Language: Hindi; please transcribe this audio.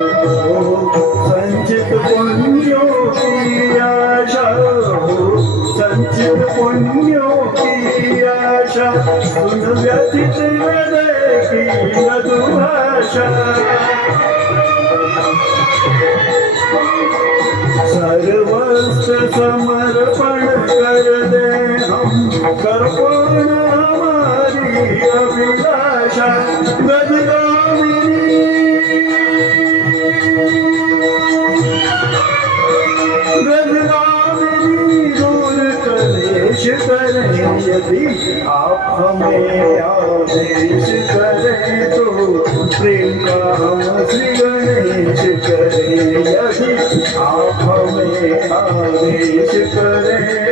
संचित पुण्यों की आशा हो, संचित पुण्यों की आशा, सुन व्यथित हृदय की मधुभाषा। सर्वस्व समर्पण कर दे हम, कर्पण हमारी अभिलाषा। ब्रजगामिनी दूर कलेश करें, यदि आप हमें आदेश करें तो प्रेम का हम श्री गणेश करें। यदि आप हमें आदेश करें